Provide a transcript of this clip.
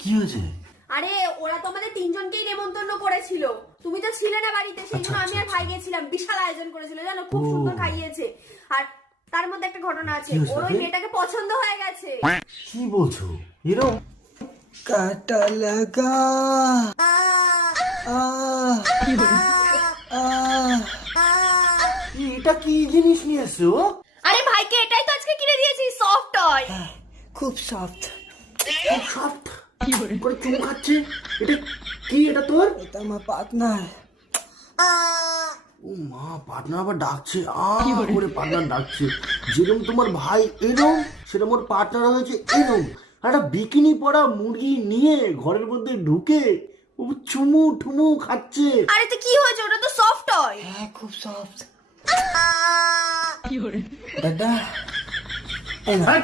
কি হয়েছে? আরে ওরা তো আমাদের তিনজনকেই নেমন্তন্ন করেছিল, তুমি তো ছিলে না বাড়িতে, সেই জন্য আমি আর ভাই গেছিলাম। বিশাল আয়োজন করেছিল জানো, খুব সুন্দর খাইয়েছে। আর তার মধ্যে একটা ঘটনা আছে, ওর ওই মেয়েটাকে পছন্দ হয়ে গেছে। কি বলছো? এরকম কাটা লাগা এটা কি জিনিস নিয়ে এসছো? আরে ভাইকে এটাই তো আজকে কিনে দিয়েছি, সফট টয়। খুব সফট। সফট করে চুমু খাচ্ছে। এটা কি? এটা তোর? এটা আমার পার্টনার। ও মা, পার্টনার আবার ডাকছে। করে পার্টনার ডাকছে। যেরকম তোমার ভাই এরম, সেরকম ওর পার্টনার হয়েছে এরম। একটা বিকিনি পরা মুরগি নিয়ে ঘরের মধ্যে ঢুকে ও চুমু ঠুমু খাচ্ছে। আরে তো কি হয়েছে, ওটা তো সফট টয়। হ্যাঁ খুব সফট। দাদা হ্যাঁ,